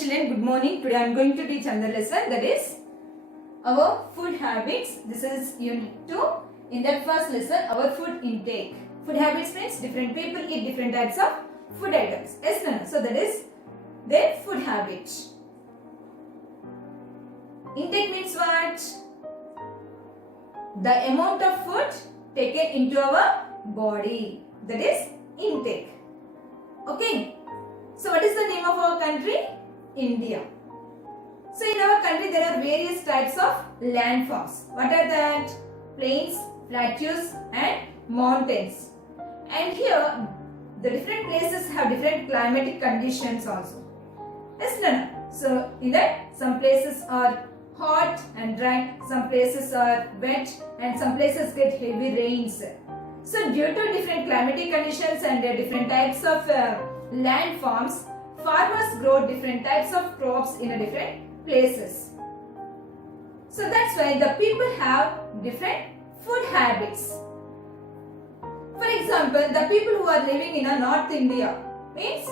children, good morning. Today I am going to teach another lesson, that is our food habits. This is unit 2. In that first lesson, our food intake. Food habits means different people eat different types of food items. Yes, no? So that is their food habit. Intake means what? The amount of food taken into our body. That is intake. Okay. So what is the name of our country? India. So in our country there are various types of landforms. What are that? Plains, plateaus and mountains. And here the different places have different climatic conditions also. Yes, no? So in that some places are hot and dry, some places are wet and some places get heavy rains. So due to different climatic conditions and different types of landforms, farmers grow different types of crops in different places. So that's why the people have different food habits. For example, the people who are living in North India, means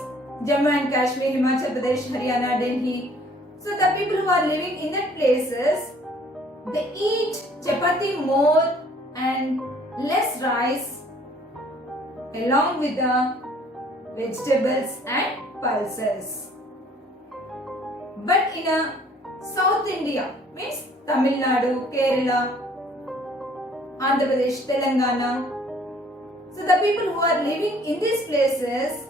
Jammu and Kashmir, Himachal Pradesh, Haryana, Delhi. So the people who are living in that places, they eat chapati more and less rice along with the vegetables and pulses. But in South India, means Tamil Nadu, Kerala, Andhra Pradesh, Telangana. So the people who are living in these places,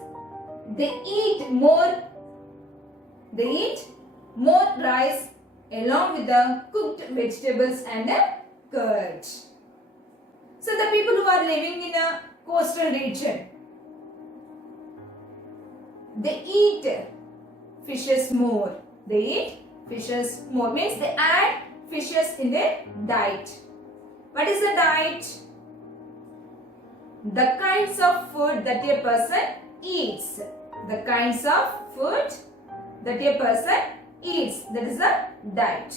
they eat more rice along with the cooked vegetables and the curd. So the people who are living in a coastal region, they eat fishes more. They eat fishes more. Means they add fishes in their diet. What is the diet? The kinds of food that a person eats. The kinds of food that a person eats. That is the diet.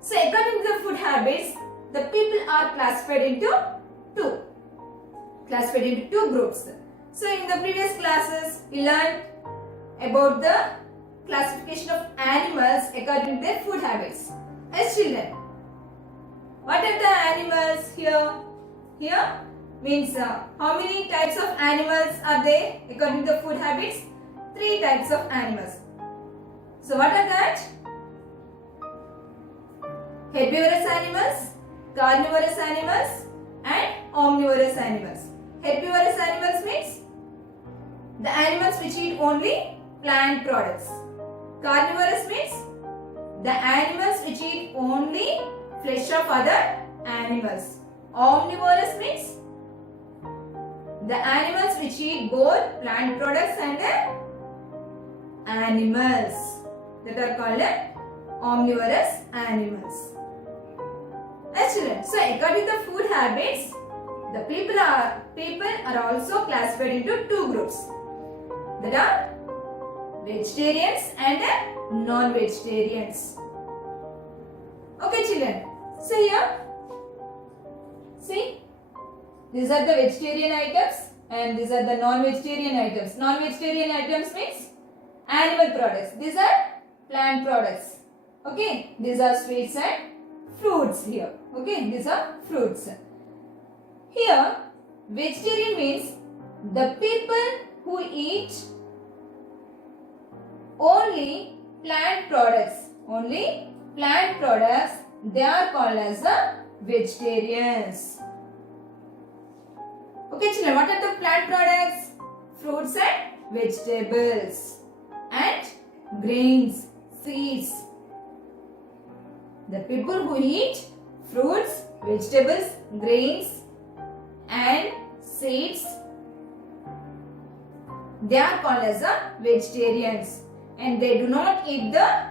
So according to the food habits, the people are classified into two groups. So in the previous classes, we learned about the classification of animals according to their food habits. As children, what are the animals here? Here means how many types of animals are there according to the food habits? 3 types of animals. So what are that? Herbivorous animals, carnivorous animals and omnivorous animals. Herbivorous animals means the animals which eat only plant products. Carnivorous means the animals which eat only flesh of other animals. Omnivorous means the animals which eat both plant products and animals. That are called omnivorous animals. Excellent. So according to food habits, the people are also classified into 2 groups. That are vegetarians and non-vegetarians. Okay, children. So here, see, these are the vegetarian items and these are the non-vegetarian items. Non-vegetarian items means animal products. These are plant products. Okay, these are sweets and fruits here. Okay, these are fruits. Here, vegetarian means the people who eat only plant products. Only plant products, they are called as the vegetarians. Okay, children, what are the plant products? Fruits and vegetables and grains, seeds. The people who eat fruits, vegetables, grains and seeds, they are called as vegetarians, and they do not eat the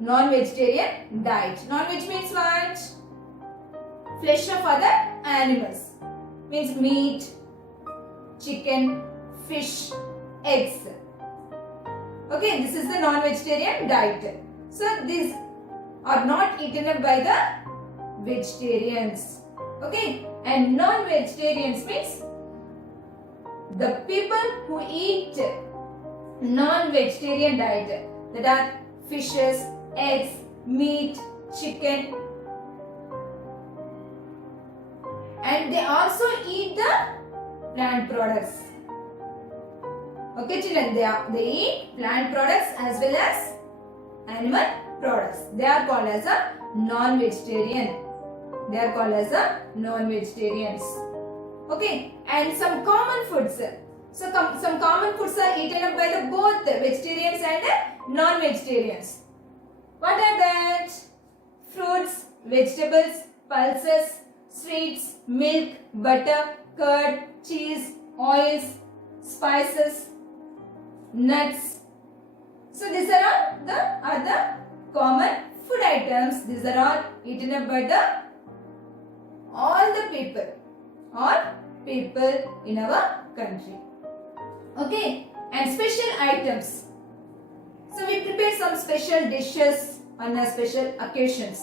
non-vegetarian diet. Non-veg means what? Flesh of other animals. Means meat, chicken, fish, eggs. Okay, this is the non-vegetarian diet. So these are not eaten up by the vegetarians. Okay, and non-vegetarians means the people who eat non-vegetarian diet, that are fishes, eggs, meat, chicken, and they also eat the plant products. Okay children, they eat plant products as well as animal products. They are called as a non-vegetarian. They are called as a non-vegetarians. Okay, and some common foods. So some common foods are eaten up by the both vegetarians and non-vegetarians. What are that? Fruits, vegetables, pulses, sweets, milk, butter, curd, cheese, oils, spices, nuts. So these are all the other common food items. These are all eaten up by all the people in our country. Okay, and special items. So we prepare some special dishes on a special occasions.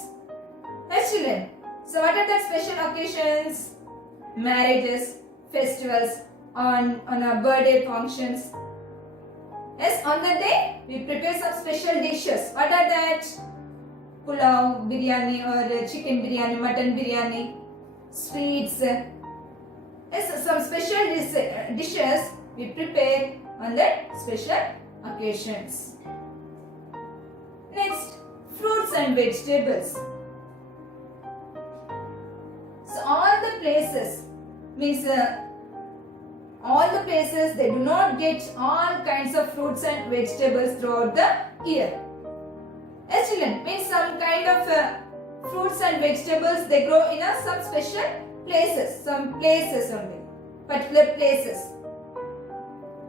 Yes children. So what are the special occasions? Marriages, festivals, on our birthday functions. Yes, on that day we prepare some special dishes. What are that? Pulao, biryani or chicken biryani, mutton biryani, sweets. Yes, some special dishes we prepare on that special occasions. Next, fruits and vegetables. So all the places means all the places they do not get all kinds of fruits and vegetables throughout the year. Yes children, means some kind of fruits and vegetables they grow in some special places, some places only, particular places.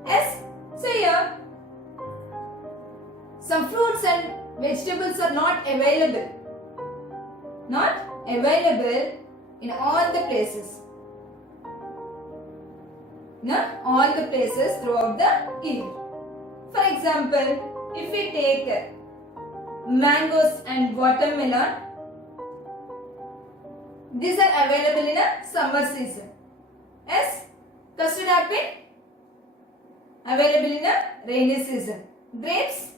Yes, so here some fruits and vegetables are not available in all the places. All the places throughout the year. For example, if we take mangoes and watermelon, these are available in a summer season. Yes, custard apple available in a rainy season. Grapes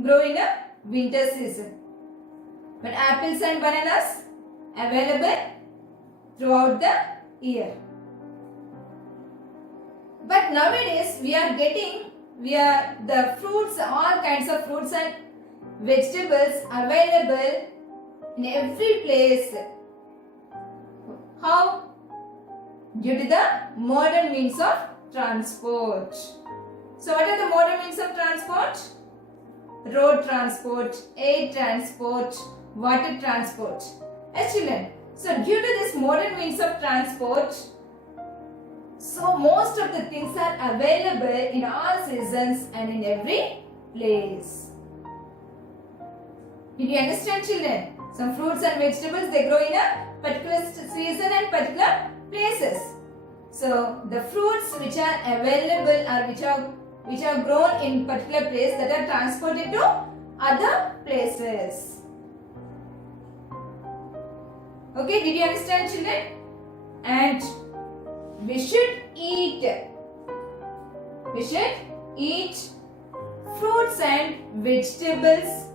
grow in a winter season. But apples and bananas available throughout the year. But nowadays we are getting the fruits, all kinds of fruits and vegetables available in every place. How? Due to the modern means of transport. So what are the modern means of transport? Road transport, air transport, water transport. Yes children. So due to this modern means of transport, so most of the things are available in all seasons and in every place. Did you understand children? Some fruits and vegetables they grow in a particular season and particular places. So the fruits which are available or which are grown in particular place that are transported to other places. Okay, did you understand children? And we should eat fruits and vegetables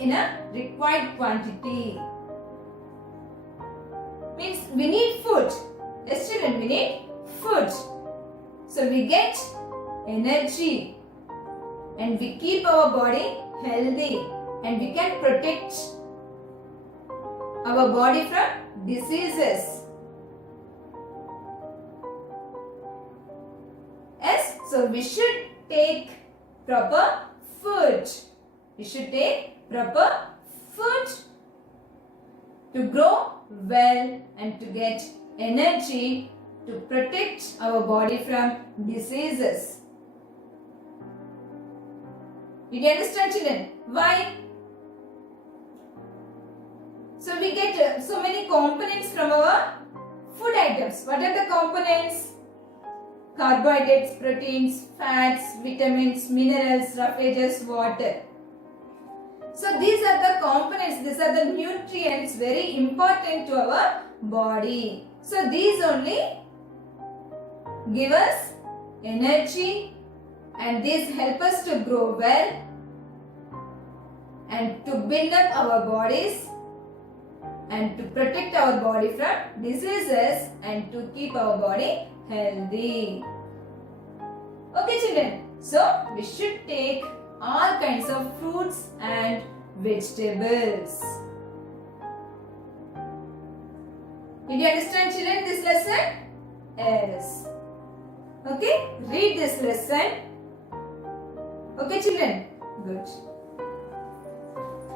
in a required quantity. Means we need food. Yes children, we need food. So we get energy and we keep our body healthy and we can protect our body from diseases. Yes, so we should take proper food. We should take proper food to grow well and to get energy to protect our body from diseases. Did you understand children? Why? So we get so many components from our food items. What are the components? Carbohydrates, proteins, fats, vitamins, minerals, roughages, water. So these are the components, these are the nutrients very important to our body. So these only give us energy, and these help us to grow well and to build up our bodies and to protect our body from diseases and to keep our body healthy. Okay children, so we should take all kinds of fruits and vegetables. Did you understand children this lesson? Yes. Okay, read this lesson. Okay children, good.